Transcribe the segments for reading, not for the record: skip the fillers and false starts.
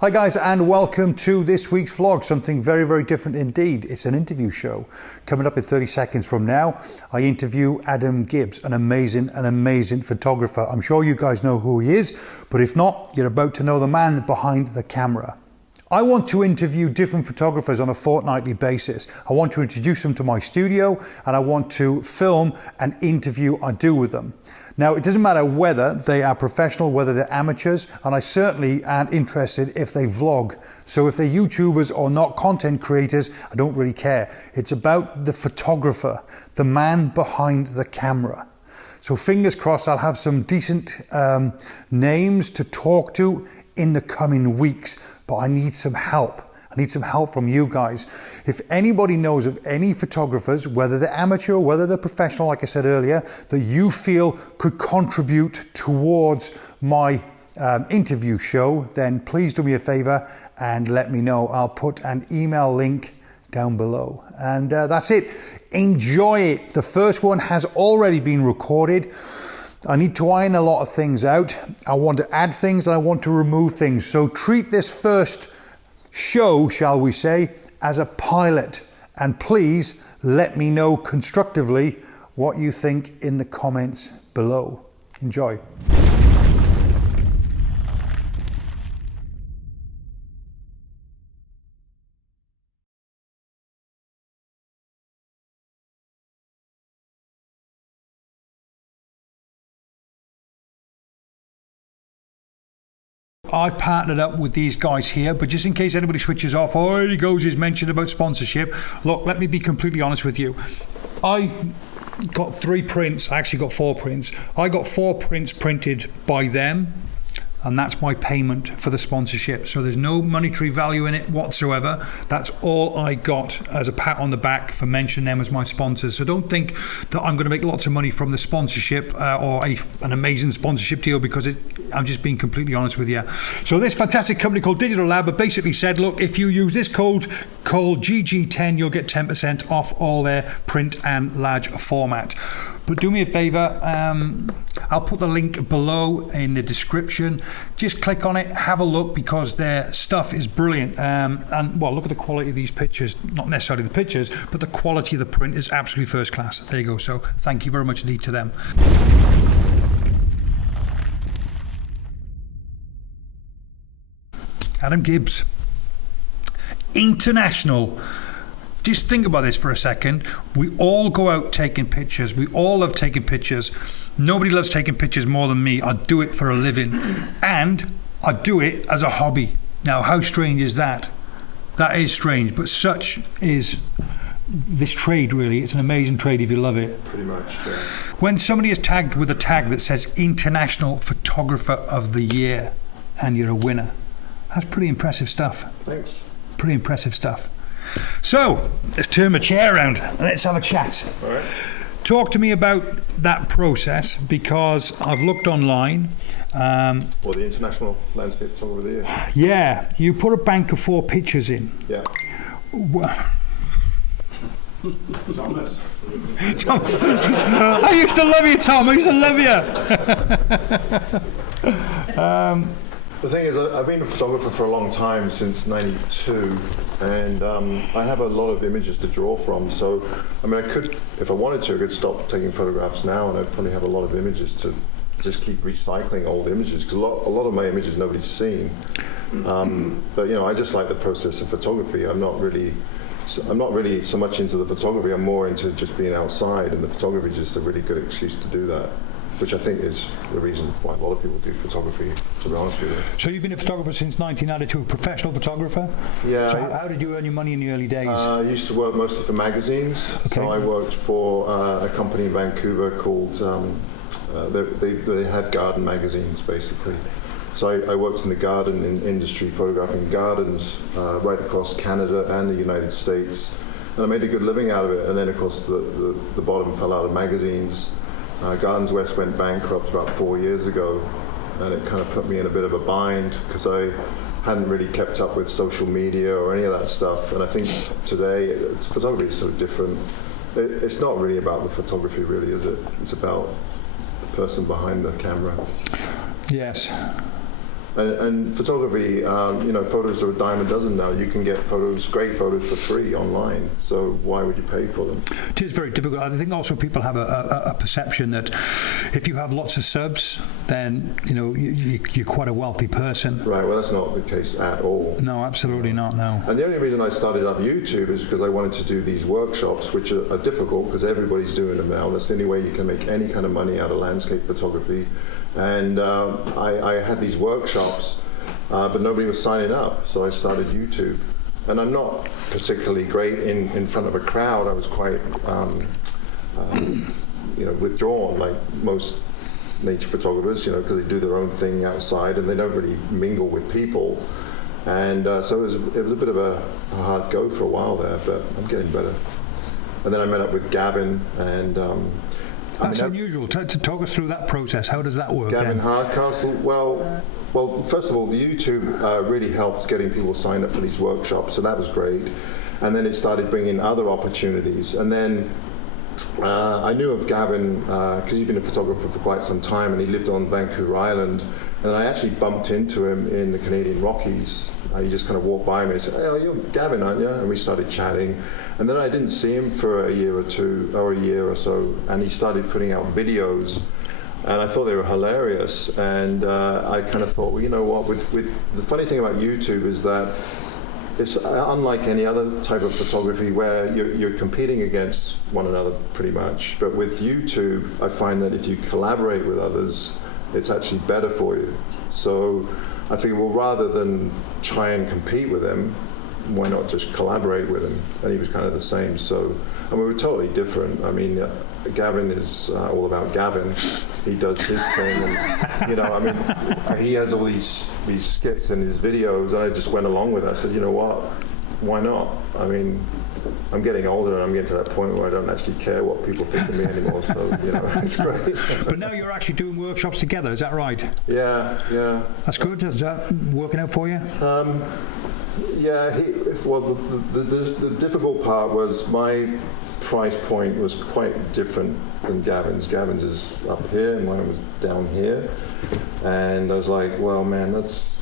Hi guys, and welcome to this week's vlog. Something very, very different indeed. It's an interview show. Coming up in 30 seconds from now, I interview Adam Gibbs, an amazing photographer. I'm sure you guys know who he is, but if not, you're about to know the man behind the camera. I want to interview different photographers on a fortnightly basis. I want to introduce them to my studio, and I want to film an interview I do with them. Now, it doesn't matter whether they are professional, whether they're amateurs, and I certainly am interested if they vlog. So if they're YouTubers or not content creators, I don't really care. It's about the photographer, the man behind the camera. So fingers crossed, I'll have some decent names to talk to in the coming weeks, but I need some help. I need some help from you guys. If anybody knows of any photographers, whether they're amateur, whether they're professional, like I said earlier, that you feel could contribute towards my interview show, then please do me a favor and let me know. I'll put an email link down below. And that's it. Enjoy it. The first one has already been recorded. I need to iron a lot of things out. I want to add things and I want to remove things. So treat this first show, shall we say, as a pilot, and please let me know constructively what you think in the comments below. Enjoy. I've partnered up with these guys here, but just in case anybody switches off, or he goes, he's mentioned about sponsorship. Look, let me be completely honest with you. I got 3 prints, I actually got 4 prints. I got 4 prints printed by them, and that's my payment for the sponsorship. So there's no monetary value in it whatsoever. That's all I got as a pat on the back for mentioning them as my sponsors. So don't think that I'm going to make lots of money from the sponsorship or an amazing sponsorship deal, because I'm just being completely honest with you. So this fantastic company called Digital Lab have basically said, look, if you use this code called GG10, you'll get 10% off all their print and large format. But do me a favour, I'll put the link below in the description. Just click on it, have a look, because their stuff is brilliant. And well, look at the quality of these pictures, not necessarily the pictures, but the quality of the print is absolutely first class. There you go. So thank you very much indeed to them. Adam Gibbs, international. Just think about this for a second. We all go out taking pictures. We all love taking pictures. Nobody loves taking pictures more than me. I do it for a living, and I do it as a hobby. Now, how strange is that? That is strange, but such is this trade, really. It's an amazing trade if you love it. Pretty much, yeah. When somebody is tagged with a tag that says International Photographer of the Year, and you're a winner, that's pretty impressive stuff. Thanks. Pretty impressive stuff. So, let's turn my chair around and let's have a chat. All right. Talk to me about that process, because I've looked online. Or the International Landscape Photographer of the Year. Yeah, you put a bank of 4 pictures in. Yeah. Thomas. Thomas. I used to love you, Tom. I used to love you. The thing is, I've been a photographer for a long time, since '92, and I have a lot of images to draw from. So, I mean, I could, if I wanted to, I could stop taking photographs now, and I'd probably have a lot of images to just keep recycling old images, because a lot of my images nobody's seen. But you know, I just like the process of photography. I'm not really so much into the photography. I'm more into just being outside, and the photography is just a really good excuse to do that, which I think is the reason why a lot of people do photography, to be honest with you. So you've been a photographer since 1992, a professional photographer? Yeah. So how did you earn your money in the early days? I used to work mostly for magazines. Okay. So I worked for a company in Vancouver called, they had garden magazines, basically. So I worked in the garden industry, photographing gardens right across Canada and the United States. And I made a good living out of it. And then, of course, the bottom fell out of magazines. Gardens West went bankrupt about 4 years ago, and it kind of put me in a bit of a bind, because I hadn't really kept up with social media or any of that stuff. And I think today, photography is so different. It's not really about the photography, really, is it? It's about the person behind the camera. Yes. And photography, photos are a dime a dozen now. You can get great photos for free online. So why would you pay for them? It is very difficult. I think also people have a perception that if you have lots of subs, then you're quite a wealthy person. Right. Well, that's not the case at all. No, absolutely not. No. And the only reason I started up YouTube is because I wanted to do these workshops, which are difficult because everybody's doing them now. That's the only way you can make any kind of money out of landscape photography. And I had these workshops, but nobody was signing up, so I started YouTube. And I'm not particularly great in front of a crowd. I was quite, withdrawn, like most nature photographers, because they do their own thing outside and they don't really mingle with people. And so it was a bit of a hard go for a while there, but I'm getting better. And then I met up with Gavin and. That's unusual. To talk us through that process. How does that work? Gavin Hardcastle. Well, first of all, the YouTube really helped getting people signed up for these workshops, so that was great. And then it started bringing other opportunities. And then I knew of Gavin because he's been a photographer for quite some time, and he lived on Vancouver Island. And I actually bumped into him in the Canadian Rockies. He just kind of walked by me and said, "Hey, you're Gavin, aren't you?" And we started chatting. And then I didn't see him for a year or so, and he started putting out videos, and I thought they were hilarious. And I kind of thought, well, you know what? With the funny thing about YouTube is that it's unlike any other type of photography where you're competing against one another pretty much. But with YouTube, I find that if you collaborate with others, it's actually better for you. So I figured, well, rather than try and compete with him, why not just collaborate with him? And he was kind of the same. So, and we were totally different. I mean, Gavin is all about Gavin. He does his thing, and he has all these skits in his videos, and I just went along with it. I said, you know what? Why not? I mean, I'm getting older, and I'm getting to that point where I don't actually care what people think of me anymore. So, it's great. But now you're actually doing workshops together. Is that right? Yeah. That's good. Is that working out for you? Yeah, the difficult part was my price point was quite different than Gavin's. Gavin's is up here, and mine was down here. And I was like, well, man, that's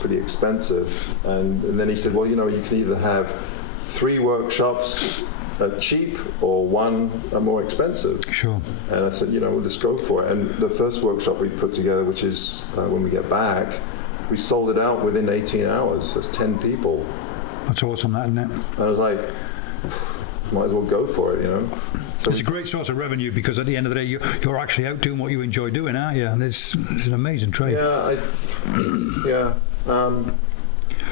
pretty expensive. And then he said, well, you can either have 3 workshops cheap or 1 more expensive. Sure. And I said, we'll just go for it. And the first workshop we put together, which is when we get back, we sold it out within 18 hours. That's 10 people. That's awesome, that, isn't it? I was like, might as well go for it, So it's a great source of revenue because at the end of the day, you're actually out doing what you enjoy doing, aren't you? And it's an amazing trade. Yeah.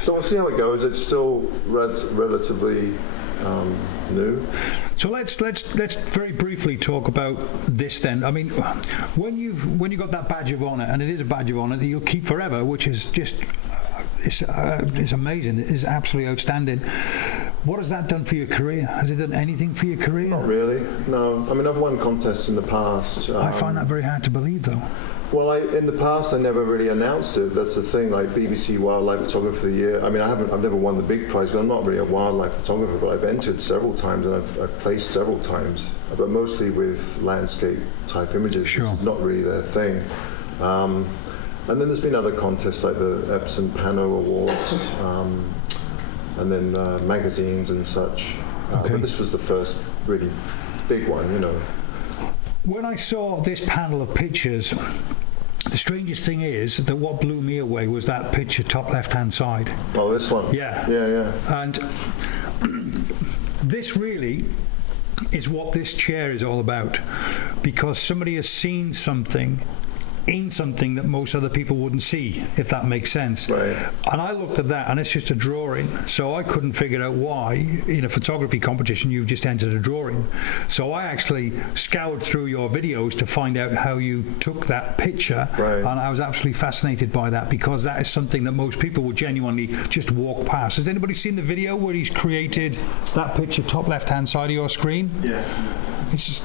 So we'll see how it goes. It's still relatively new. So let's very briefly talk about this then. I mean, when you got that badge of honour, and it is a badge of honour that you'll keep forever, which is just it's amazing. It is absolutely outstanding. What has that done for your career? Has it done anything for your career? Not really. No. I mean, I've won contests in the past. I find that very hard to believe, though. Well, in the past, I never really announced it. That's the thing, like BBC Wildlife Photographer of the Year. I mean, I've never won the big prize because I'm not really a wildlife photographer, but I've entered several times and I've placed several times, but mostly with landscape type images, sure. Which is not really their thing. And then there's been other contests like the Epson Pano Awards, and then magazines and such. Okay. But this was the first really big one, When I saw this panel of pictures, the strangest thing is that what blew me away was that picture top left-hand side. Oh, this one? Yeah. Yeah. And this really is what this chair is all about, because somebody has seen something in something that most other people wouldn't see, if that makes sense. Right. And I looked at that, and it's just a drawing, so I couldn't figure out why in a photography competition you've just entered a drawing. So I actually scoured through your videos to find out how you took that picture, right. And I was absolutely fascinated by that, because that is something that most people would genuinely just walk past. Has anybody seen the video where he's created that picture top left-hand side of your screen? Yeah. It's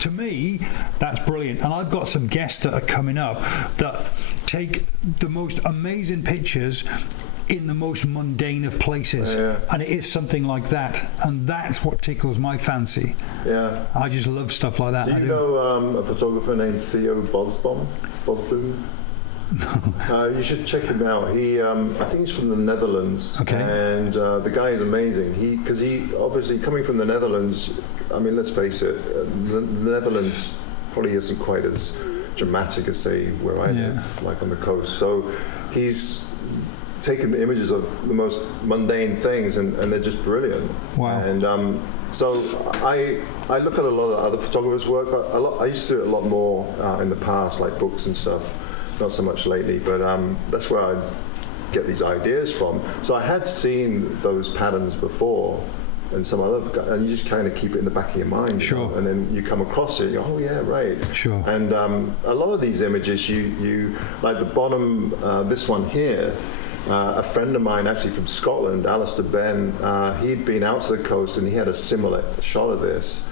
to me, that's brilliant. And I've got some guests that are coming up that take the most amazing pictures in the most mundane of places. Yeah. And it is something like that. And that's what tickles my fancy. Yeah. I just love stuff like that. Do you know a photographer named Theo Bosboom? You should check him out. I think he's from the Netherlands. Okay. And the guy is amazing. Because he obviously coming from the Netherlands. I mean, let's face it, the Netherlands probably isn't quite as dramatic as say where I live, like on the coast. So he's taken images of the most mundane things, and they're just brilliant. Wow. And so I look at a lot of other photographers' work. I used to do it a lot more in the past, like books and stuff. Not so much lately, but that's where I get these ideas from. So I had seen those patterns before, and some other, and you just kind of keep it in the back of your mind. Sure. You know? And then you come across it, and you go, oh yeah, right. Sure. And a lot of these images, you like the bottom, this one here. A friend of mine, actually from Scotland, Alistair Ben, he'd been out to the coast and he had a similar shot of this.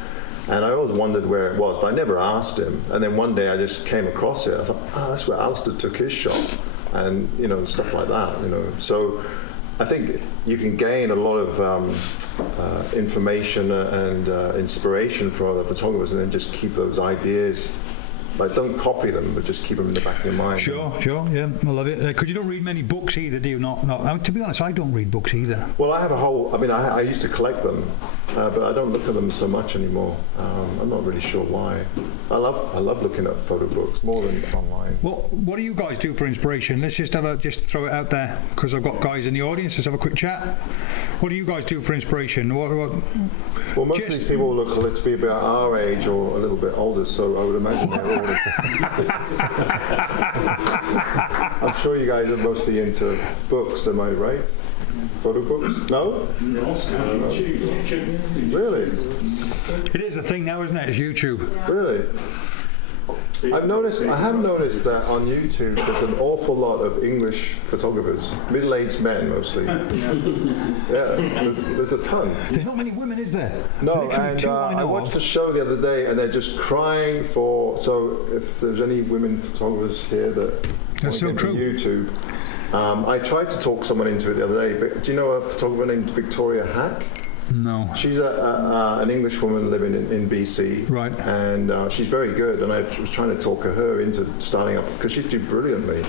And I always wondered where it was, but I never asked him. And then one day I just came across it. I thought, that's where Alistair took his shot, and stuff like that. So I think you can gain a lot of information and inspiration from other photographers, and then just keep those ideas. Like, don't copy them, but just keep them in the back of your mind. Sure, yeah, I love it. Because you don't read many books either, do you? Not. To be honest, I don't read books either. Well, I have a whole. I mean, I used to collect them, but I don't look at them so much anymore. I'm not really sure why. I love looking at photo books more than online. Well, what do you guys do for inspiration? Let's just throw it out there, because I've got guys in the audience. Let's have a quick chat. What do you guys do for inspiration? What? Well, most of these people look a little bit about our age or a little bit older, so I would imagine they're all. I'm sure you guys are mostly into books, am I right? Photo books? No? YouTube. Really? It is a thing now, isn't it? It's YouTube. Really? I have noticed that on YouTube there's an awful lot of English photographers, middle-aged men mostly. Yeah, there's a ton. There's not many women, is there? No, and I watched a show the other day, and they're just crying for. So if there's any women photographers here that want to get to YouTube, I tried to talk someone into it the other day. But do you know a photographer named Victoria Hack? No. She's an English woman living in BC. Right. And she's very good, and I was trying to talk her into starting up, because she's doing brilliantly.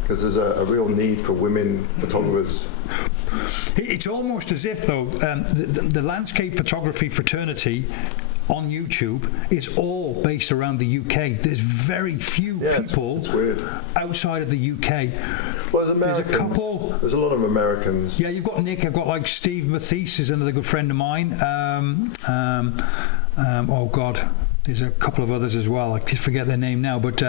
Because there's a real need for women photographers. It's almost as if, though, the landscape photography fraternity on YouTube is all based around the UK. There's very few people it's weird. Outside of the UK. Well, there's a couple. There's a lot of Americans. Yeah, you've got Nick. I've got like Steve Mathies is another good friend of mine. Oh God, there's a couple of others as well. I just forget their name now, but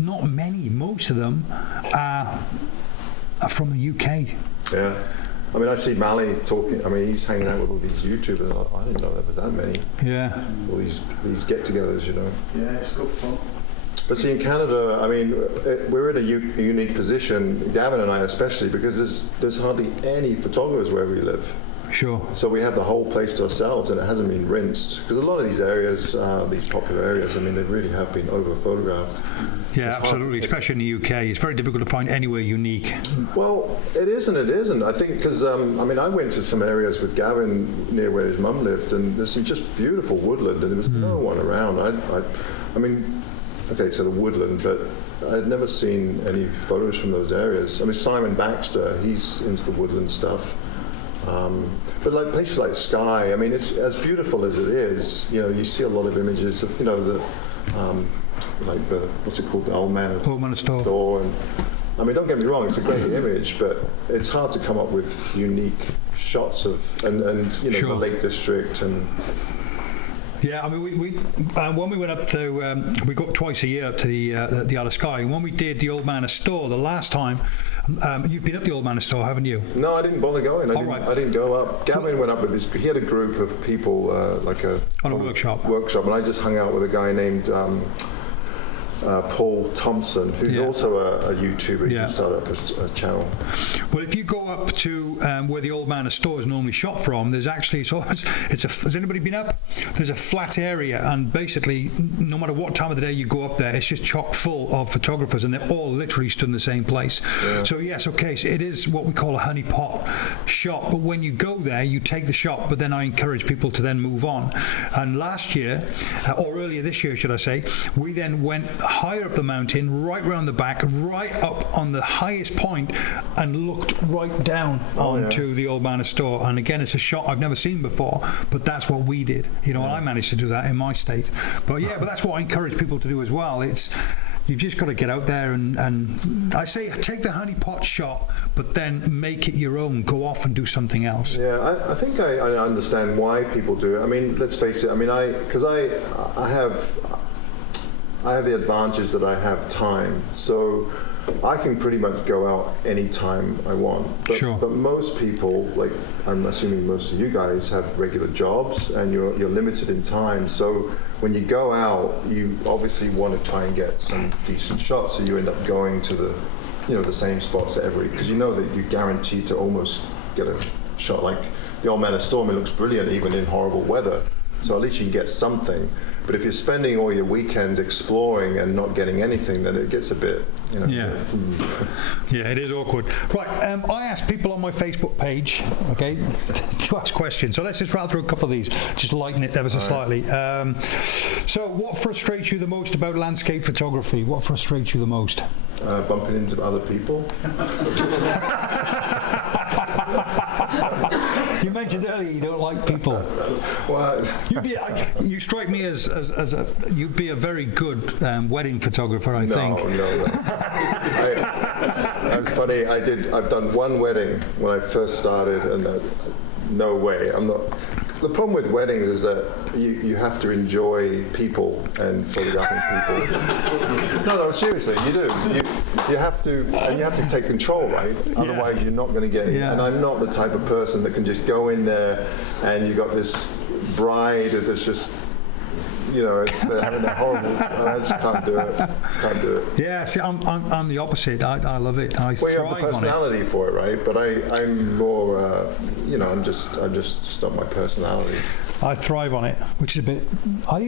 not many. Most of them are from the UK. Yeah. I mean, I see Mally talking. I mean, he's hanging out with all these YouTubers. I didn't know there was that many. Yeah. All these get-togethers, Yeah, it's good fun. But see, in Canada, I mean, we're in a unique position, Gavin and I especially, because there's hardly any photographers where we live. Sure. So we have the whole place to ourselves, and it hasn't been rinsed. Because a lot of these areas, these popular areas, I mean, they really have been over-photographed. Yeah, absolutely, especially in the UK. It's very difficult to find anywhere unique. Well, it is and it isn't. I think because, I mean, I went to some areas with Gavin near where his mum lived, and there's some just beautiful woodland, and there was no one around. I mean, okay, so the woodland, but I'd never seen any photos from those areas. I mean, Simon Baxter, he's into the woodland stuff. But like places like Skye, I mean, it's as beautiful as it is. You see a lot of images of, like the, what's it called, the old Man of Storr. And I mean, don't get me wrong, it's a great image, but it's hard to come up with unique shots of, and Sure. the Lake District and. Yeah, I mean, we when we went up to, we go up twice a year up to the Isle of Skye, and when we did the Old Man of Storr the last time, you've been up the Old Man of Storr, haven't you? No, I didn't bother going. I didn't go up. Gavin went up with he had a group of people, like a workshop, and I just hung out with a guy named Paul Thompson, who's also a YouTuber. He just started up a channel. Well, if you go up to where the Old Man of Storr is normally shot from, there's actually has anybody been up? There's a flat area, and basically, no matter what time of the day you go up there, it's just chock full of photographers, and they're all literally stood in the same place. Yeah. So yes, okay, so it is what we call a honeypot shot. But when you go there, you take the shot, but then I encourage people to then move on. And last year, or earlier this year, should I say, we then went higher up the mountain, right round the back, right up on the highest point, and looked right down onto the old Man of Storr. And again, it's a shot I've never seen before, but that's what we did. You know, and I managed to do that in my state. But but that's what I encourage people to do as well. You've just got to get out there and I say take the honeypot shot, but then make it your own. Go off and do something else. Yeah, I think I understand why people do it. I mean, let's face it. I mean, I have the advantage that I have time, so I can pretty much go out anytime I want. But most people, like I'm assuming most of you guys, have regular jobs and you're limited in time. So when you go out, you obviously want to try and get some decent shots. So you end up going to the same spots because you know that you're guaranteed to almost get a shot. Like the old Man of Storr, it looks brilliant even in horrible weather. So at least you can get something. But if you're spending all your weekends exploring and not getting anything, then it gets a bit, Yeah, it is awkward. Right, I asked people on my Facebook page, to ask questions. So let's just rattle through a couple of these, just lighten it ever so slightly. So what frustrates you the most about landscape photography? What frustrates you the most? Bumping into other people. You mentioned earlier you don't like people. Well, you strike me as you'd be a very good wedding photographer, I think. No. That's funny. I've done one wedding when I first started, and no way. I'm not. The problem with weddings is that you have to enjoy people and photographing people. No, seriously, you do. You have to, and you have to take control, right? Otherwise, you're not going to get it. Yeah. And I'm not the type of person that can just go in there and you got this bride that's just, it's having a horrible. I just can't do it. Yeah, see, I'm the opposite. I love it. I thrive you have the personality for it, right? But I'm more, I'm just not my personality. I thrive on it, which is a bit. I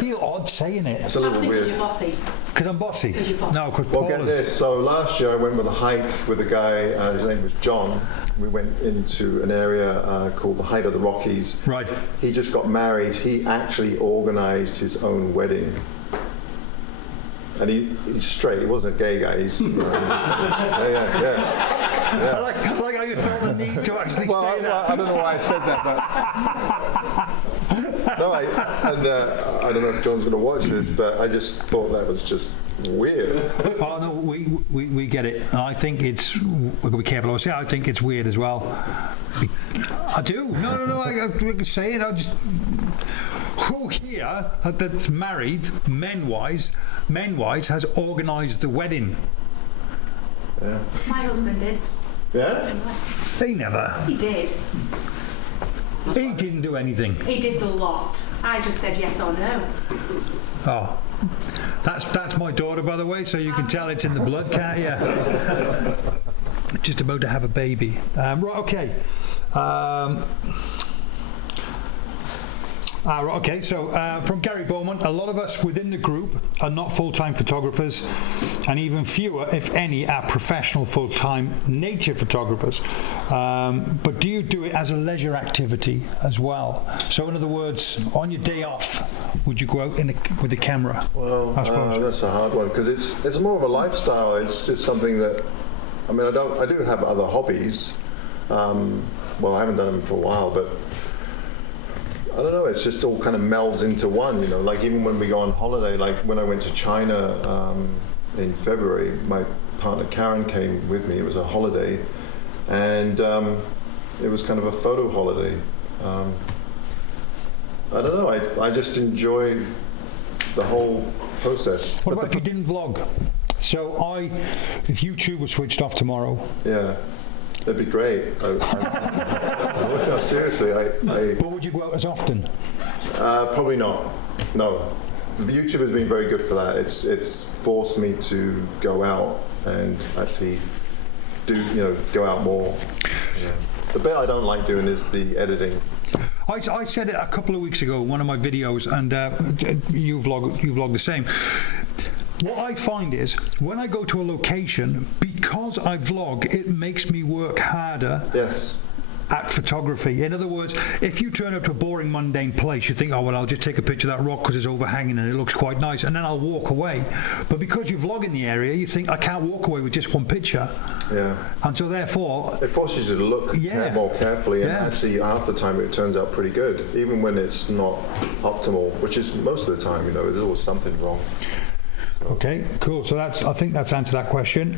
feel odd saying it. It's a little weird. Because you're bossy. Because I'm bossy. Because you're bossy. No, because Well, get this. So last year I went with a hike with a guy. His name was John. We went into an area called the Height of the Rockies. Right. He just got married. He actually organised his own wedding. And he's straight. He wasn't a gay guy. He's, yeah. I like how you felt the need to actually say that. I don't know why I said that, but no, I don't know if John's going to watch this, but I just thought that was just weird. Oh no, we get it. I think it's. We've got to be careful. I think it's weird as well. I do. No. I can say it. I just. Who here that's married, men-wise, has organised the wedding? Yeah. My husband did. Yeah? They never. He did. He didn't do anything. He did the lot. I just said yes or no. Oh. That's my daughter, by the way, so you can tell it's in the blood, can't you? Just about to have a baby. Right, okay. Okay, so from Gary Bowman, a lot of us within the group are not full-time photographers, and even fewer, if any, are professional full-time nature photographers. But do you do it as a leisure activity as well? So in other words, on your day off, would you go out with the camera? Well, I suppose. that's a hard one, because it's more of a lifestyle. It's just something that, I mean, I do have other hobbies. Well, I haven't done them for a while, but I don't know, it's just all kind of melds into one, like even when we go on holiday, like when I went to China in February, my partner Karen came with me. It was a holiday, and it was kind of a photo holiday. I don't know, I just enjoy the whole process. What about if you didn't vlog? So if YouTube was switched off tomorrow. Yeah. That'd be great. No, seriously, But would you go out as often? Probably not. No. YouTube has been very good for that. It's forced me to go out and actually go out more. Yeah. The bit I don't like doing is the editing. I said it a couple of weeks ago in one of my videos, and you vlog the same. What I find is, when I go to a location, because I vlog, it makes me work harder. Yes. at photography. In other words, if you turn up to a boring, mundane place, you think, oh, well, I'll just take a picture of that rock because it's overhanging and it looks quite nice, and then I'll walk away. But because you vlog in the area, you think, I can't walk away with just one picture. Yeah. And so therefore... It forces you to look more carefully, and actually half the time it turns out pretty good, even when it's not optimal, which is most of the time, there's always something wrong. Okay, cool. So I think that's answered that question.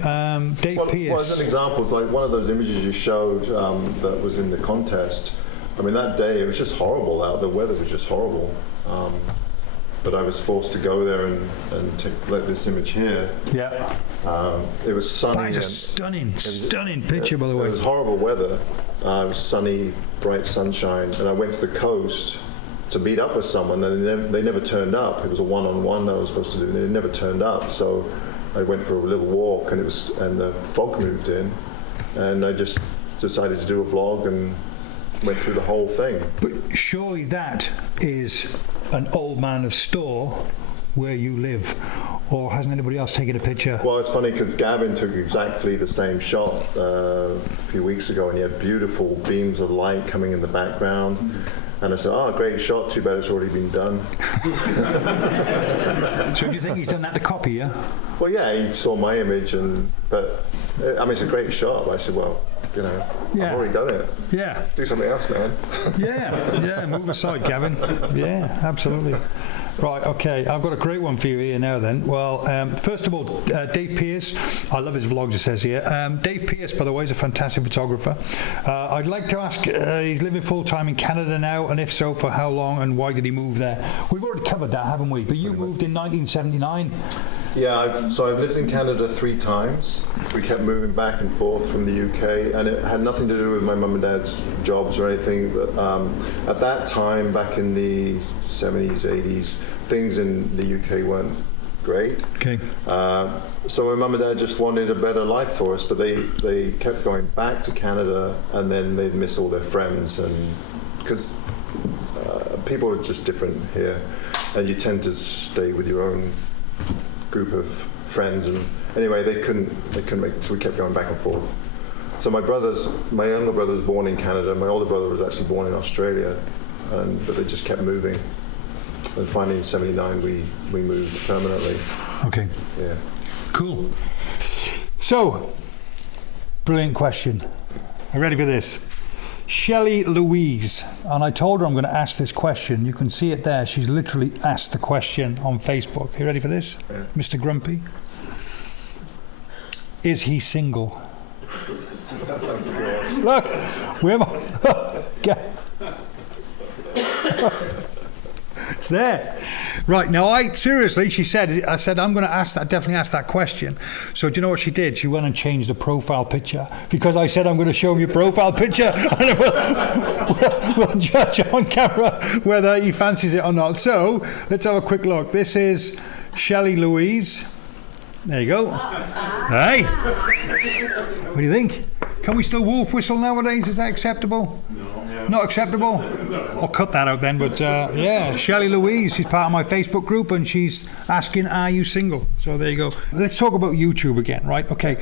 Dave Pierce. Well, as an example, like one of those images you showed that was in the contest. I mean, that day it was just horrible out. The weather was just horrible. But I was forced to go there and let this image here. Yeah. It was sunny. That is a stunning picture, by the way. It was horrible weather. It was sunny, bright sunshine, and I went to the coast to meet up with someone, and they never turned up. It was a one-on-one that I was supposed to do, and they never turned up. So I went for a little walk, and the fog moved in, and I just decided to do a vlog and went through the whole thing. But surely that is an old Man of Storr where you live, or hasn't anybody else taken a picture? Well, it's funny because Gavin took exactly the same shot a few weeks ago, and he had beautiful beams of light coming in the background. And I said, oh, great shot, too bad it's already been done. So do you think he's done that to copy you? Well, yeah, he saw my image, but it's a great shot. But I said, well, I've already done it. Yeah. Do something else, man. Yeah, move aside, Gavin. Yeah, absolutely. Right, okay, I've got a great one for you here now then. Well, first of all, Dave Pierce, I love his vlogs, it says here. Dave Pierce, by the way, is a fantastic photographer. I'd like to ask, he's living full-time in Canada now, and if so, for how long, and why did he move there? We've already covered that, haven't we? But you moved in 1979. Yeah, I've lived in Canada 3 times. We kept moving back and forth from the UK, and it had nothing to do with my mum and dad's jobs or anything. At that time, back in the 70s, 80s, things in the UK weren't great. Okay. So my mum and dad just wanted a better life for us, but they kept going back to Canada, and then they'd miss all their friends, and because people are just different here, and you tend to stay with your own group of friends, and anyway they couldn't make it, so we kept going back and forth. So my younger brother was born in Canada, my older brother was actually born in Australia, but they just kept moving, and finally in 79 we moved permanently. Okay. Yeah. Cool. So, brilliant question. Are you ready for this? Shelley Louise, and I told her I'm going to ask this question. You can see it there. She's literally asked the question on Facebook. Are you ready for this? Yeah. Mr. Grumpy? Is he single? Look, where am I? It's there. Right, now she said, I said, I'm going to definitely ask that question. So do you know what she did? She went and changed the profile picture, because I said, I'm going to show him your profile picture, and we'll judge on camera whether he fancies it or not. So let's have a quick look. This is Shelley Louise. There you go. Hey. What do you think? Can we still wolf whistle nowadays? Is that acceptable? No. Not acceptable? No. I'll cut that out then, but yeah, Shelley Louise, she's part of my Facebook group, and she's asking, are you single? So there you go. Let's talk about YouTube again, right? Okay.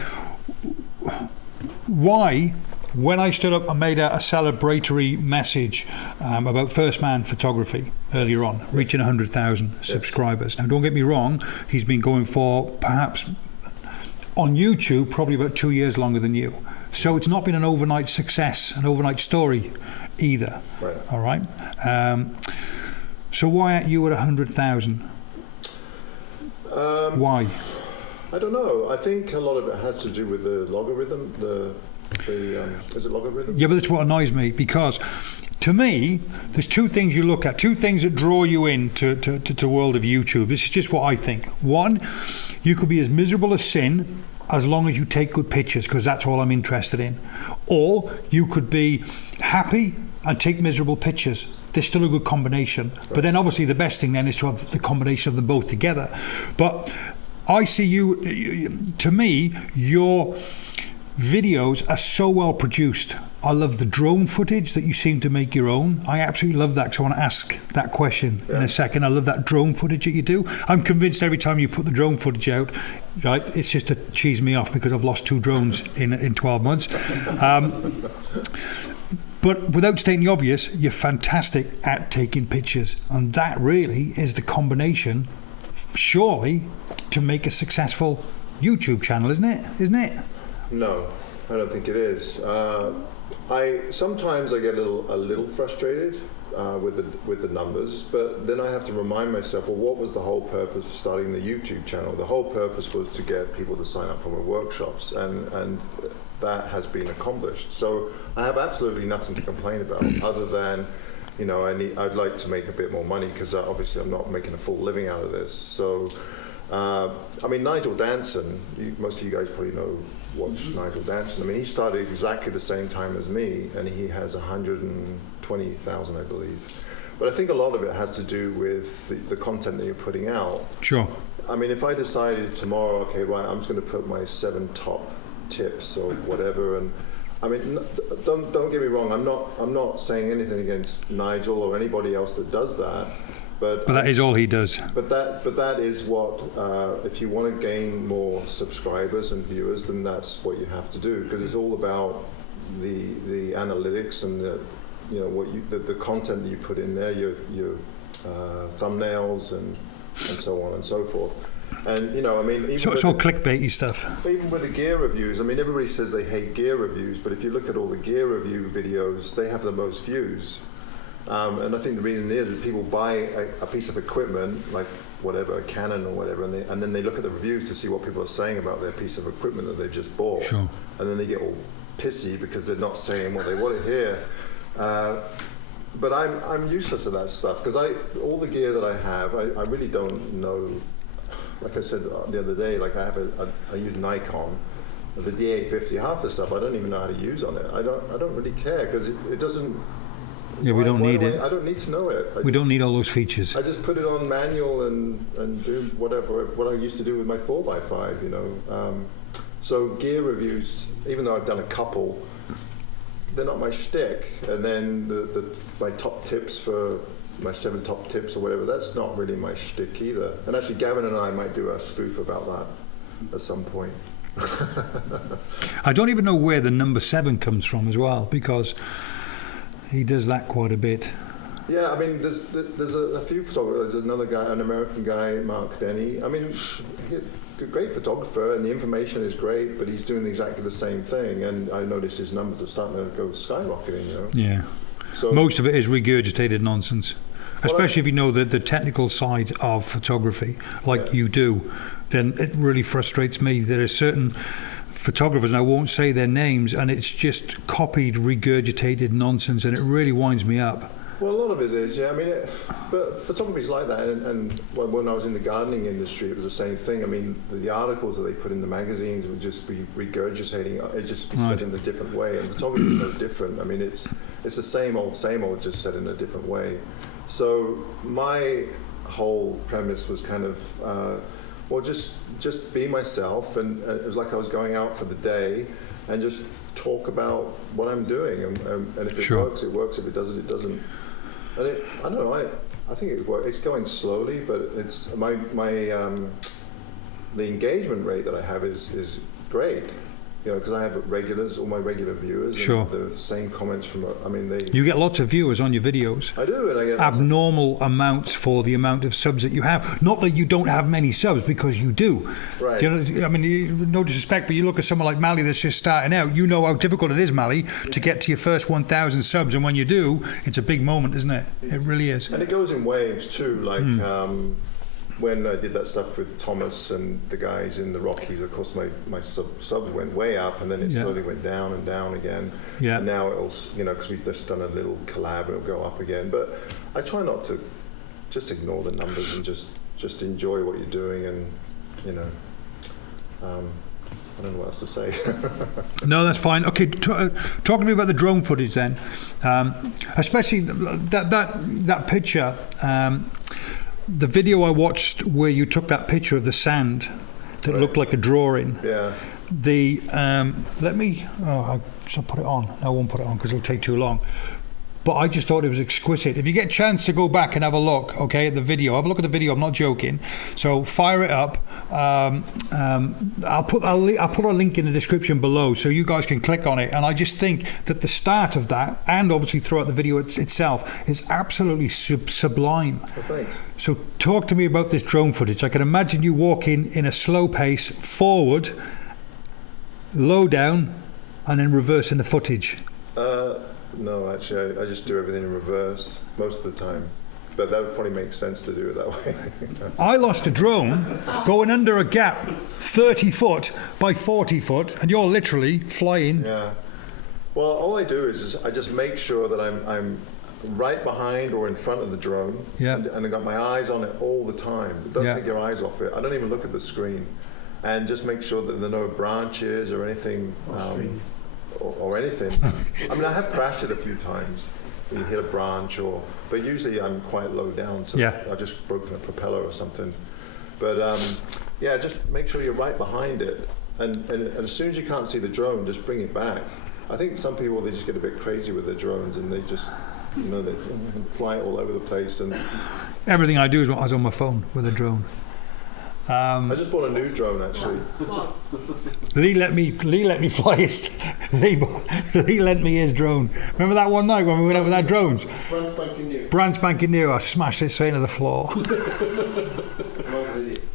Why, when I stood up and made a celebratory message about First Man Photography earlier on, reaching 100,000 subscribers. Now, don't get me wrong, he's been going for perhaps on YouTube probably about 2 years longer than you. So it's not been an overnight success, an overnight story either. Right. All right. So why aren't you at 100,000? Why? I don't know. I think a lot of it has to do with the logarithm. Is it logarithm? Yeah, but that's what annoys me, because to me, there's 2 things you look at, 2 things that draw you in to the world of YouTube. This is just what I think. One, you could be as miserable as sin as long as you take good pictures, because that's all I'm interested in. Or you could be happy and take miserable pictures. There's still a good combination. Right. But then obviously the best thing then is to have the combination of them both together. But I see to me, your videos are so well produced. I love the drone footage that you seem to make your own. I absolutely love that, so I want to ask that question in a second. I love that drone footage that you do. I'm convinced every time you put the drone footage out, right, it's just to cheese me off, because I've lost 2 drones in 12 months. But without stating the obvious, you're fantastic at taking pictures, and that really is the combination, surely, to make a successful YouTube channel, isn't it? No, I don't think it is. I sometimes get a little frustrated with the numbers, but then I have to remind myself, well, what was the whole purpose of starting the YouTube channel? The whole purpose was to get people to sign up for my workshops, and that has been accomplished. So I have absolutely nothing to complain about, other than, I'd like to make a bit more money, because obviously I'm not making a full living out of this. So, Nigel Danson, most of you guys probably watch Nigel Danson. I mean, he started exactly the same time as me, and he has 120,000, I believe. But I think a lot of it has to do with the content that you're putting out. Sure. I mean, if I decided tomorrow, okay, right, I'm just going to put my 7 top tips or whatever, and I mean, don't get me wrong, I'm not saying anything against Nigel or anybody else that does that, but that is all he does. But that is what, if you want to gain more subscribers and viewers, then that's what you have to do, because it's all about the analytics and the content that you put in there, your thumbnails and so on and so forth. And even it's all clickbaity stuff. Even with the gear reviews, I mean, everybody says they hate gear reviews, but if you look at all the gear review videos, they have the most views. And I think the reason is that people buy a piece of equipment, like whatever, a Canon or whatever, and then they look at the reviews to see what people are saying about their piece of equipment that they've just bought. Sure. And then they get all pissy because they're not saying what they want to hear. But I'm useless at that stuff, because all the gear that I have, I really don't know. Like I said the other day, like I use Nikon, the D850. Half the stuff I don't even know how to use on it. I don't really care, because it doesn't. Yeah, we don't need it. I don't need to know it. We don't need all those features. I just put it on manual and do what I used to do with my 4x5. So gear reviews, even though I've done a couple, they're not my shtick. And then my top tips for my 7 top tips or whatever, that's not really my shtick either. And actually, Gavin and I might do a spoof about that at some point. I don't even know where the number 7 comes from as well, because he does that quite a bit. Yeah, I mean, there's a few photographers. There's another guy, an American guy, Mark Denny. I mean, he's a great photographer, and the information is great, but he's doing exactly the same thing. And I notice his numbers are starting to go skyrocketing. Yeah. So most of it is regurgitated nonsense. Especially if you know the technical side of photography, like you do, then it really frustrates me. There are certain photographers, and I won't say their names, and it's just copied, regurgitated nonsense, and it really winds me up. Well, a lot of it is, yeah. I mean, but photography's like that, and when I was in the gardening industry, it was the same thing. I mean, the articles that they put in the magazines would just be regurgitating. It just be said in a different way, and photography is no different. I mean, it's the same old, just said in a different way. So my whole premise was kind of, just be myself, and it was like I was going out for the day, and just talk about what I'm doing, and if it works, it works. If it doesn't, it doesn't. And I don't know. I think it's going slowly, but it's the engagement rate that I have is great. Because I have regulars, all my regular viewers. Sure. And the same comments from. You get lots of viewers on your videos. I do, and I get abnormal amounts for the amount of subs that you have. Not that you don't have many subs, because you do. Right. Do you know, I mean, no disrespect, but you look at someone like Mally that's just starting out. You know how difficult it is, Mally, to get to your first 1,000 subs, and when you do, it's a big moment, isn't it? It really is. And it goes in waves too. Like when I did that stuff with Thomas and the guys in the Rockies, of course my subs went way up, and then it slowly went down and down again. Yeah. And now it'll, because we've just done a little collab, it'll go up again. But I try not to just ignore the numbers and just enjoy what you're doing, and I don't know what else to say. No, that's fine. Okay, talk to me about the drone footage then, especially that picture. The video I watched where you took that picture of the sand that looked like a drawing. Yeah. I'll put it on. I won't put it on because it'll take too long. but I just thought it was exquisite. If you get a chance to go back and have a look, okay, at the video, have a look at the video. I'm not joking. So fire it up. I'll put a link in the description below so you guys can click on it. And I just think that the start of that, and obviously throughout the video itself, is absolutely sublime. Well, thanks. So talk to me about this drone footage. I can imagine you walking in a slow pace forward, low down, and then reversing the footage. No, actually, I just do everything in reverse most of the time. But that would probably make sense to do it that way. I lost a drone going under a gap 30 foot by 40 foot, and you're literally flying. Yeah. Well, all I do is I just make sure that I'm right behind or in front of the drone. Yeah. And I got my eyes on it all the time. Don't Yeah. take your eyes off it. I don't even look at the screen. And just make sure that there are no branches or anything. Or anything. I mean, I have crashed it a few times. You hit a branch, but usually I'm quite low down, so Yeah. I've just broken a propeller or something. But yeah, just make sure you're right behind it, and as soon as you can't see the drone, just bring it back. I think some people, they just get a bit crazy with their drones, and they just, they fly it all over the place. And Everything I do is on my phone with a drone. I just bought a new drone actually. Lee let me fly his. Lee lent me his drone. Remember that one night when we went over that drones? Brand spanking new. I smashed it straight into the floor.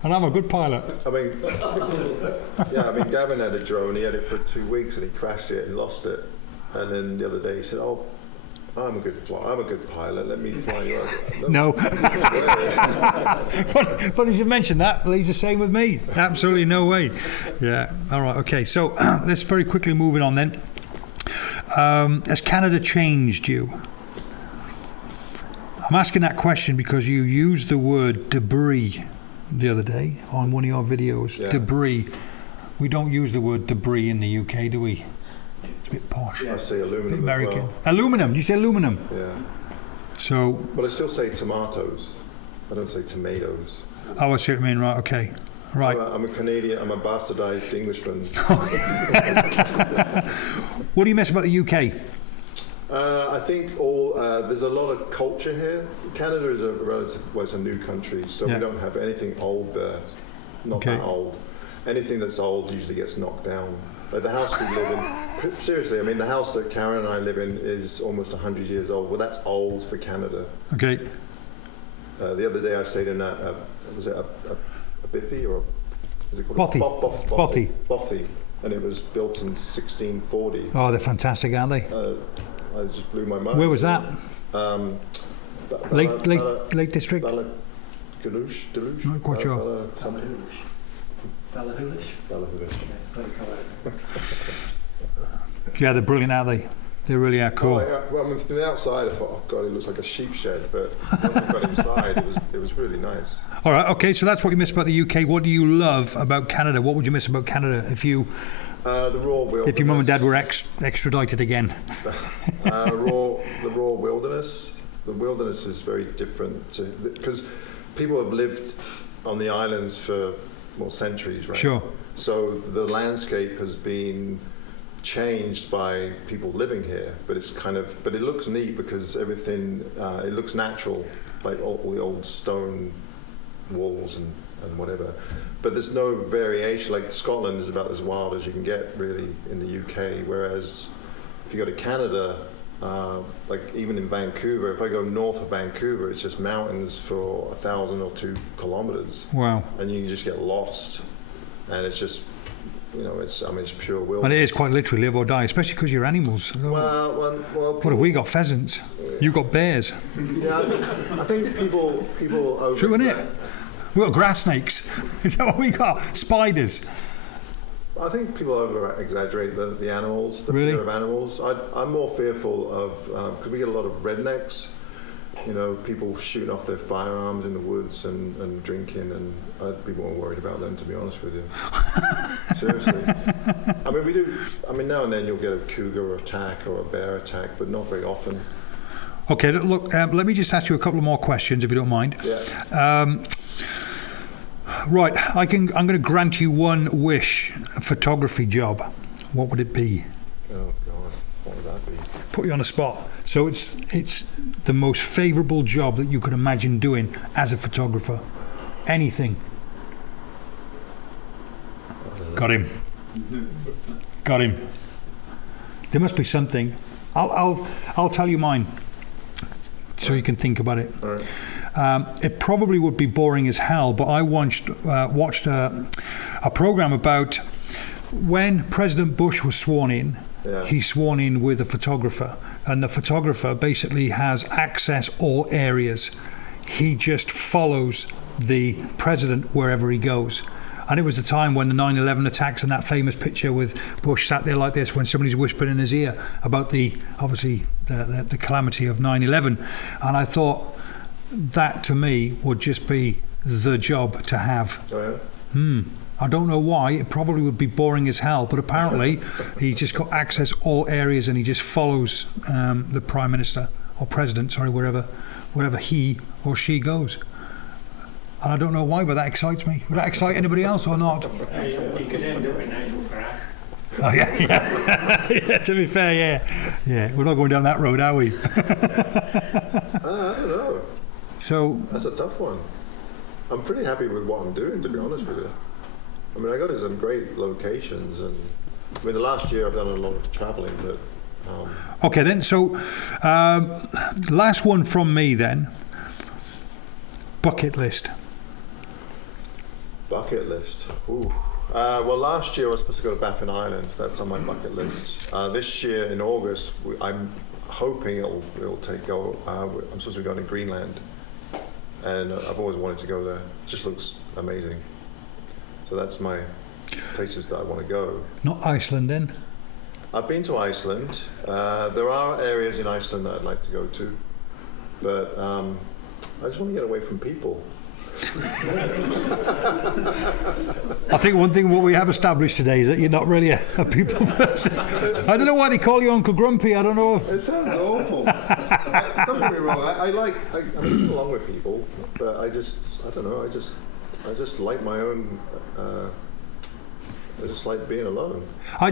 And I'm a good pilot. I mean, Gavin had a drone. He had it for 2 weeks and he crashed it and lost it. And then the other day he said, "Oh, I'm a good pilot. Let me fly you over." No. Funny you should mention that. Lee's the same with me. Absolutely no way. Yeah. All right. Okay. So let's very quickly moving on then. Has Canada changed you? I'm asking that question because you used the word debris the other day on one of your videos. Yeah. Debris. We don't use the word debris in the UK, do we? It's a bit posh. I say aluminum. American. As well. Aluminum. You say aluminum. Yeah. So. But I still say tomatoes. I don't say tomatoes. Oh, I see what you mean. Right. Okay. Right. I'm a Canadian. I'm a bastardized Englishman. What do you miss about the UK? I think there's a lot of culture here. Canada is it's a new country, so Yeah. we don't have anything old there. Not Okay. that old. Anything that's old usually gets knocked down. Like the house we live in, seriously, I mean, the house that Karen and I live in is almost 100 years old. Well, that's old for Canada. Okay. The other day I stayed in was it a biffy or is it called Bothy. Bothy, and it was built in 1640. Oh, they're fantastic, aren't they? I just blew my mind. Where was that? Lake District? Deluge? Not quite sure. Ballahoolish. Yeah, they're brilliant, aren't they? They really are cool. Well, I mean, from the outside, I thought, oh God, it looks like a sheep shed, but once I got inside, it was really nice. All right, okay, so that's what you miss about the UK. What do you love about Canada? What would you miss about Canada if you... The raw wilderness. If your mum and dad were extradited again? The raw wilderness. The wilderness is very different because people have lived on the islands for centuries, right? Sure. So the landscape has been changed by people living here, but it looks neat because everything it looks natural, like all the old stone walls and whatever. But there's no variation. Like Scotland is about as wild as you can get really in the UK, whereas if you go to Canada, like even in Vancouver, if I go north of Vancouver, it's just mountains for 1,000 or 2 kilometers. Wow. And you can just get lost, and it's just, it's pure wilderness. And it is quite literally live or die, especially because you're animals. Well, what have we got? Pheasants. You've got bears. Yeah, I think people over. True, isn't it? We've got grass snakes. Is that what we got? Spiders. I think people over-exaggerate the animals, the Really? fear of animals. I'm more fearful of, because we get a lot of rednecks, people shooting off their firearms in the woods and drinking, and I'd be more worried about them, to be honest with you. Seriously. I mean, now and then you'll get a cougar attack or a bear attack, but not very often. Okay, look, let me just ask you a couple of more questions, if you don't mind. Yeah. Right, I'm going to grant you one wish, a photography job. What would it be? Oh God, what would that be? put you on the spot. So it's the most favourable job that you could imagine doing as a photographer. Anything. Got him. There must be something. I'll tell you mine, so you can think about it. All right. It probably would be boring as hell, but I watched a program about when President Bush was sworn in. Yeah. He's sworn in with a photographer, and the photographer basically has access all areas. He just follows the president wherever he goes. And it was the time when the 9/11 attacks and that famous picture with Bush sat there like this when somebody's whispering in his ear about the calamity of 9/11. And I thought that to me would just be the job to have. Oh, yeah? I don't know why. It probably would be boring as hell, but apparently he just got access all areas and he just follows the Prime Minister or President, wherever he or she goes. And I don't know why, but that excites me. Would that excite anybody else or not? You could end up with Nigel Farage. Oh yeah. Yeah, to be fair, yeah. We're not going down that road, are we? I don't know. So That's a tough one. I'm pretty happy with what I'm doing, to be honest with you. I mean, I got to some great locations, and I mean, the last year I've done a lot of travelling, but. okay then. So last one from me then. Bucket list. Bucket list. Ooh. Well, last year I was supposed to go to Baffin Island. That's on my bucket list. This year in August, I'm hoping it'll go. I'm supposed to be going to Greenland, and I've always wanted to go there. It just looks amazing. So that's my places that I want to go. Not Iceland then? I've been to Iceland. There are areas in Iceland that I'd like to go to, but I just want to get away from people. I think one thing what we have established today is that you're not really a people person. I don't know why they call you Uncle Grumpy. I don't know. It sounds awful. Don't get me wrong. I get along with people, but I don't know. I just like my own. I just like being alone. I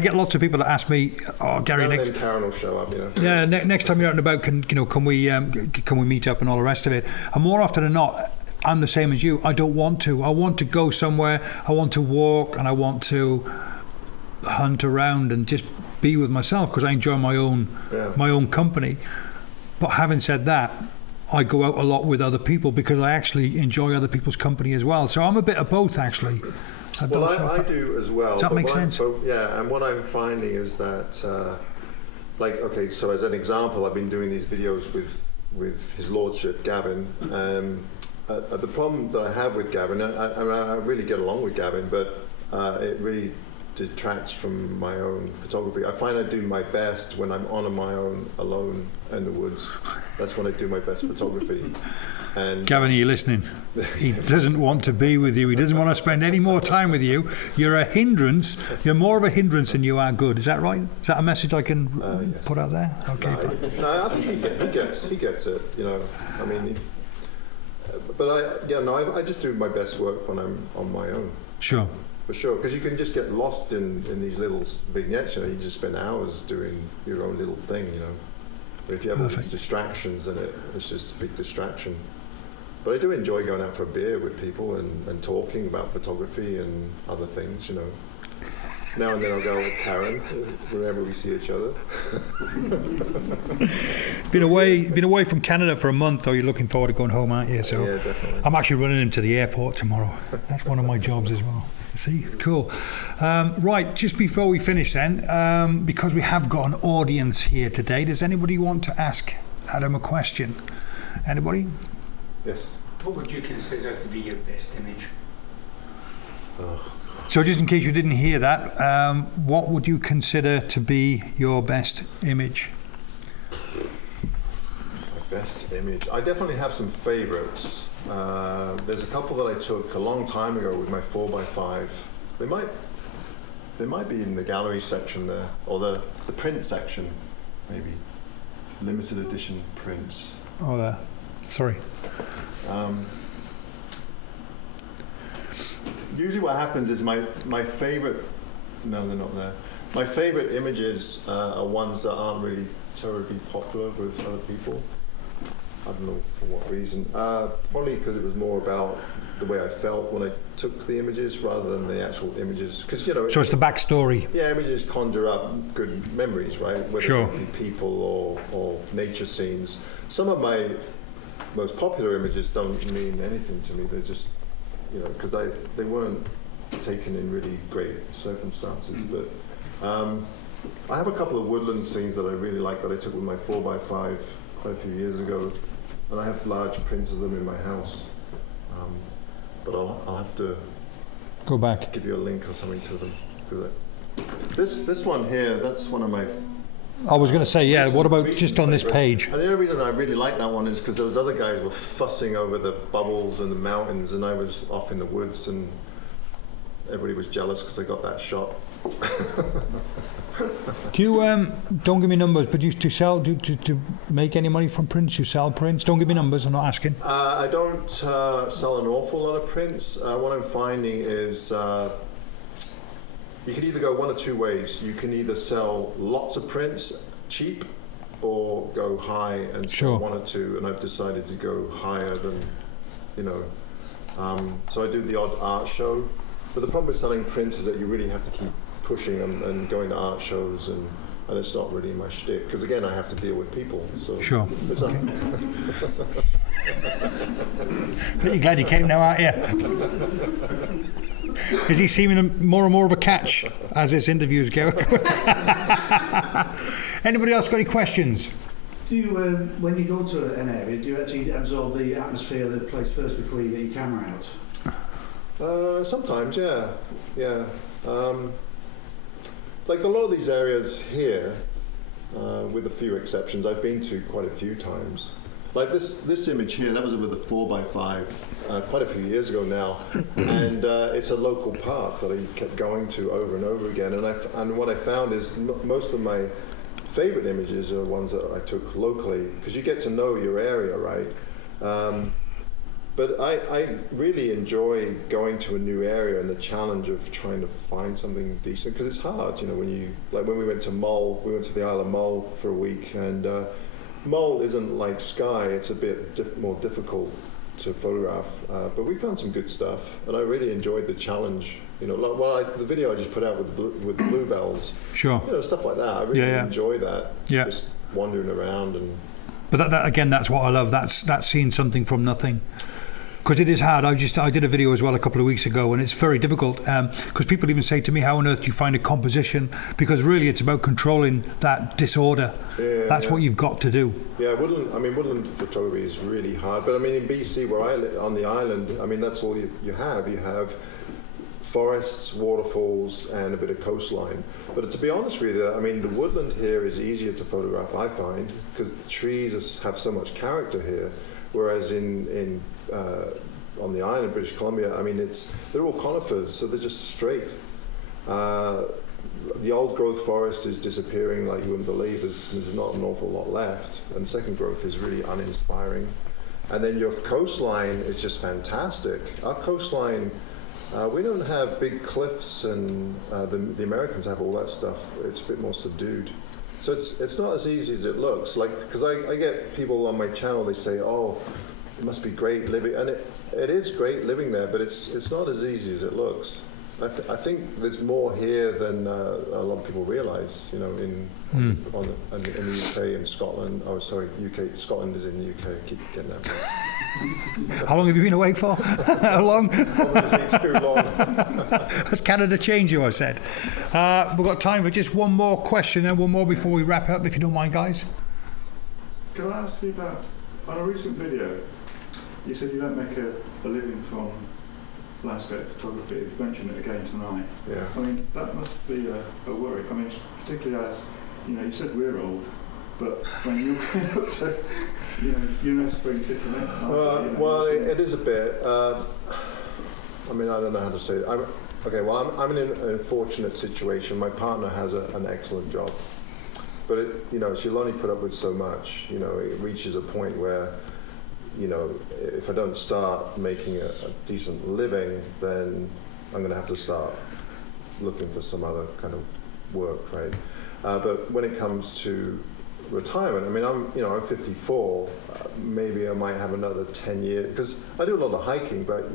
get lots of people that ask me, "Oh, Gary, And then Karen will show up, yeah, next time you're out and about, can we meet up and all the rest of it?" And more often than not, I'm the same as you. I don't want to. I want to go somewhere. I want to walk and I want to hunt around and just be with myself because I enjoy my own company. But having said that, I go out a lot with other people because I actually enjoy other people's company as well. So I'm a bit of both, actually. I do as well. Does that make sense? Yeah, and what I'm finding is that, so as an example, I've been doing these videos with His Lordship, Gavin. The problem that I have with Gavin, I really get along with Gavin, but it really detracts from my own photography. I find I do my best when I'm on my own, alone in the woods. That's when I do my best photography. And Gavin, are you listening? He doesn't want to be with you. He doesn't want to spend any more time with you. You're a hindrance. You're more of a hindrance than you are good. Is that right? Is that a message I can put out there? Okay, fine. No, I think he gets it. I mean, I just do my best work when I'm on my own. Sure. For sure, because you can just get lost in these little vignettes. You just spend hours doing your own little thing. But if you have all these distractions, then it's just a big distraction. But I do enjoy going out for a beer with people and talking about photography and other things. Now and then I'll go with Karen whenever we see each other. Been away from Canada for a month, though. You're looking forward to going home, aren't you? So yeah, definitely. I'm actually running him to the airport tomorrow. That's one of my jobs as well. See, cool. Right, just before we finish then, because we have got an audience here today, does anybody want to ask Adam a question? Anybody? Yes. What would you consider to be your best image? So just in case you didn't hear that, what would you consider to be your best image? My best image? I definitely have some favourites. There's a couple that I took a long time ago with my 4x5. They might be in the gallery section there, or the print section, maybe. Limited edition prints. Oh, there. Sorry. Usually what happens is my favourite... No, they're not there. My favourite images are ones that aren't really terribly popular with other people. I don't know for what reason. Probably because it was more about the way I felt when I took the images rather than the actual images. Because, you know... So it's the backstory. Yeah, images conjure up good memories, right? Whether Sure. it be people or nature scenes. Some of my most popular images don't mean anything to me. They're just, you know, because they weren't taken in really great circumstances. But I have a couple of woodland scenes that I really like that I took with my 4x5 quite a few years ago. And I have large prints of them in my house. But I'll have to Go back. give you a link or something to them. This one here, that's one of my... I was going to say, yeah, what about just on this page? And the only reason I really like that one is because those other guys were fussing over the bubbles and the mountains, and I was off in the woods, and everybody was jealous because I got that shot. Do you, don't give me numbers, but you to sell, to make any money from prints, you sell prints? Don't give me numbers, I'm not asking. I don't sell an awful lot of prints. What I'm finding is you can either go one or two ways. You can either sell lots of prints cheap or go high and sell one or two, and I've decided to go higher than, you know. So I do the odd art show, but the problem with selling prints is that you really have to keep pushing and going to art shows, and it's not really my shtick, because again I have to deal with people. So Sure. it's Okay. But you're glad you came now, aren't you? Is he seeming more and more of a catch as his interviews go? Anybody else got any questions? Do you, when you go to an area, do you actually absorb the atmosphere of the place first before you get your camera out? Sometimes, yeah. Like a lot of these areas here, with a few exceptions, I've been to quite a few times. Like this image here, that was with a 4x5 quite a few years ago now, and it's a local park that I kept going to over and over again. And what I found is most of my favorite images are ones that I took locally, because you get to know your area, right? But I really enjoy going to a new area and the challenge of trying to find something decent, because it's hard, you know, when we went to Mull, we went to the Isle of Mull for a week, and Mull isn't like Skye, it's a bit more difficult to photograph, but we found some good stuff, and I really enjoyed the challenge, you know, like the video I just put out with the bluebells, Sure. you know, stuff like that. I really enjoy that, just wandering around. And But that again, that's what I love. That's seeing something from nothing. Because it is hard. I did a video as well a couple of weeks ago, and it's very difficult because people even say to me, how on earth do you find a composition? Because really it's about controlling that disorder. That's what you've got to do. Yeah, woodland photography is really hard. But I mean, in BC, where I live on the island, I mean, that's all you have. You have forests, waterfalls, and a bit of coastline. But to be honest with you, I mean, the woodland here is easier to photograph, I find, because the trees have so much character here. Whereas on the island, British Columbia, I mean, they're all conifers, so they're just straight. The old growth forest is disappearing like you wouldn't believe. There's not an awful lot left, and second growth is really uninspiring. And then your coastline is just fantastic. Our coastline, we don't have big cliffs, and the Americans have all that stuff. It's a bit more subdued. So it's not as easy as it looks. Like, because I get people on my channel, they say, oh, it must be great living, and it is great living there, but it's not as easy as it looks. I think there's more here than a lot of people realise. You know, in the UK and Scotland. Oh, sorry, UK. Scotland is in the UK. I keep getting that. How long have you been away for? How long? Obviously, it's too long. Has Canada changed you? I said. We've got time for just one more question and one more before we wrap up, if you don't mind, guys. Can I ask you about, on a recent video, you said you don't make a living from landscape photography. You've mentioned it again tonight. Yeah. I mean, that must be a worry. I mean, particularly as, you know, you said we're old, but when you're going up to, you know, you're spring kicking it. Well, it is a bit. I mean, I don't know how to say it. I'm in an unfortunate situation. My partner has an excellent job, but you know, she'll only put up with so much. You know, it reaches a point where, you know, if I don't start making a decent living, then I'm going to have to start looking for some other kind of work, right? But when it comes to retirement, I mean, I'm 54. Maybe I might have another 10 years, because I do a lot of hiking. But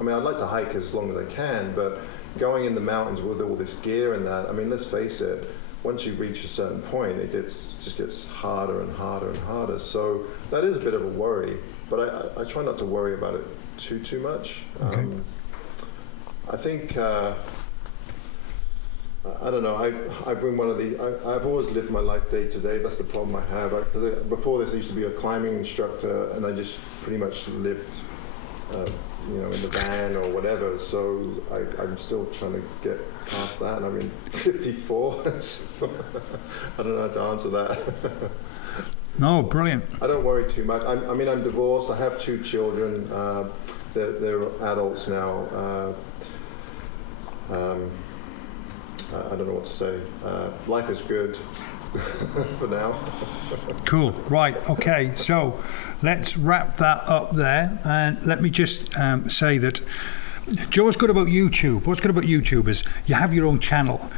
I'd like to hike as long as I can. But going in the mountains with all this gear and that, I mean, let's face it. Once you reach a certain point, it just gets harder and harder and harder. So that is a bit of a worry. But I try not to worry about it too much. Okay. I think. I don't know. I've been one of the. I've always lived my life day to day. That's the problem I have. Before this, I used to be a climbing instructor, and I just pretty much lived, in the van or whatever. So I'm still trying to get past that. And I mean, 54. I don't know how to answer that. No, brilliant. I don't worry too much. I'm divorced. I have 2 children. They're adults now. I don't know what to say. Life is good for now. Cool. Right. Okay. So let's wrap that up there. And let me just say that, Joe, what's good about YouTube? What's good about YouTube is you have your own channel.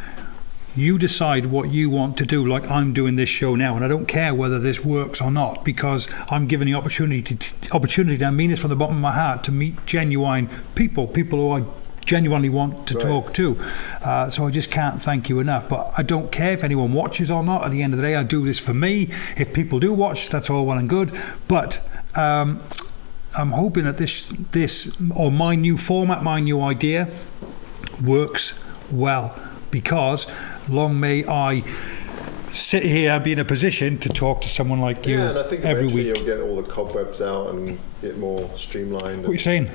You decide what you want to do, like I'm doing this show now, and I don't care whether this works or not, because I'm given the opportunity, and I mean this from the bottom of my heart, to meet genuine people who I genuinely want to talk to. So I just can't thank you enough. But I don't care if anyone watches or not. At the end of the day, I do this for me. If people do watch, that's all well and good. But I'm hoping that this or my new format, my new idea works well, because long may I sit here and be in a position to talk to someone like you and I think every eventually week. you'll get all the cobwebs out and get more streamlined. What are you saying?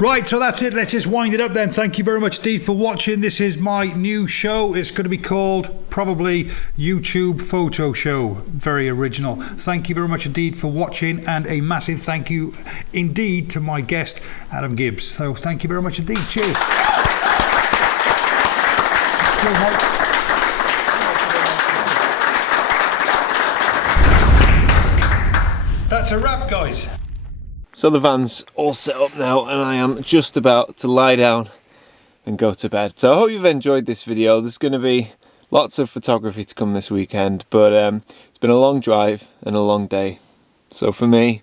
Right, so that's it. Let's just wind it up then. Thank you very much indeed for watching. This is my new show. It's going to be called probably YouTube Photo Show. Very original. Thank you very much indeed for watching, and a massive thank you indeed to my guest Adam Gibbs. So thank you very much indeed. Cheers. Cheers, mate. That's a wrap, guys. So the van's all set up now, and I am just about to lie down and go to bed. So I hope you've enjoyed this video. There's going to be lots of photography to come this weekend, but it's been a long drive and a long day. So for me,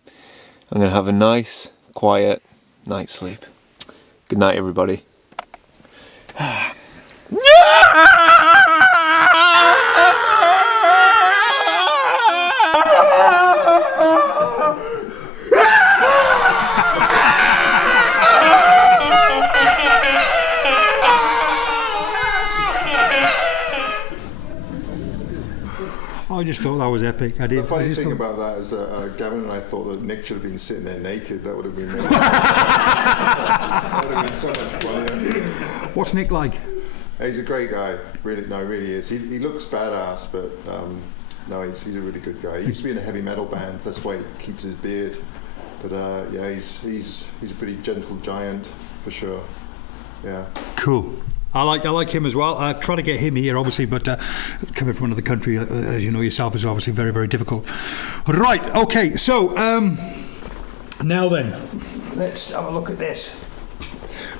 I'm going to have a nice, quiet night's sleep. Good night, everybody. I just thought that was epic. The funny thing about that is that Gavin and I thought that Nick should have been sitting there naked. That would have been amazing. That would have been so much funnier. What's Nick like? He's a great guy. Really, no, he really is. He looks badass, but no, he's a really good guy. He used to be in a heavy metal band. That's why he keeps his beard. But yeah, he's a pretty gentle giant for sure. Yeah. Cool. I like him as well. I try to get him here, obviously, but coming from another country, as you know yourself, is obviously very, very difficult. Right, okay, so now then, let's have a look at this.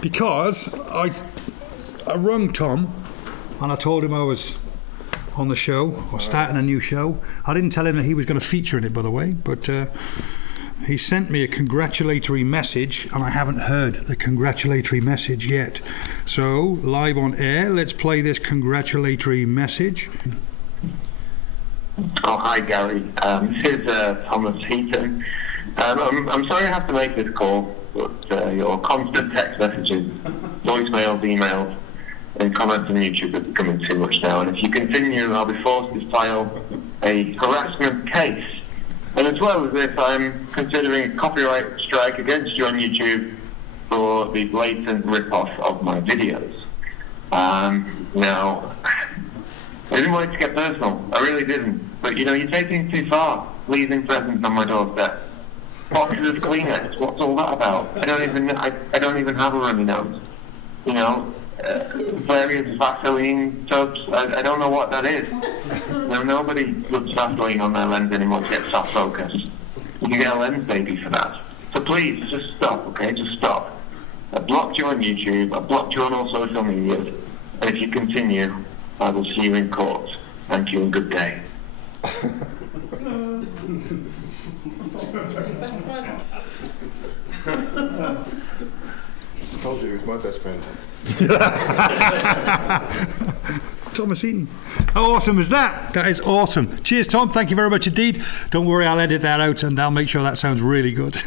Because I rung Tom and I told him I was on the show, or starting a new show. I didn't tell him that he was going to feature in it, by the way, but he sent me a congratulatory message, and I haven't heard the congratulatory message yet. So, live on air, let's play this congratulatory message. Oh, hi, Gary. This is Thomas Heaton. I'm sorry I have to make this call, but your constant text messages, voicemails, emails, and comments on YouTube are becoming too much now. And if you continue, I'll be forced to file a harassment case. And as well as this, I'm considering a copyright strike against you on YouTube for the blatant rip-off of my videos. Now, I didn't want it to get personal. I really didn't. But, you know, you're taking it too far, leaving presents on my doorstep. Boxes of Kleenex, what's all that about? I don't even have a runny nose. You know, various Vaseline tubs, I don't know what that is. No, nobody puts Vaseline on their lens anymore to get soft focus. You can get a lens baby for that. So please, just stop, okay? Just stop. I've blocked you on YouTube, I've blocked you on all social medias, and if you continue, I will see you in court. Thank you and good day. I told you he was my best friend. Thomas Eaton. How awesome is that? That is awesome. Cheers, Tom. Thank you very much indeed. Don't worry, I'll edit that out and I'll make sure that sounds really good.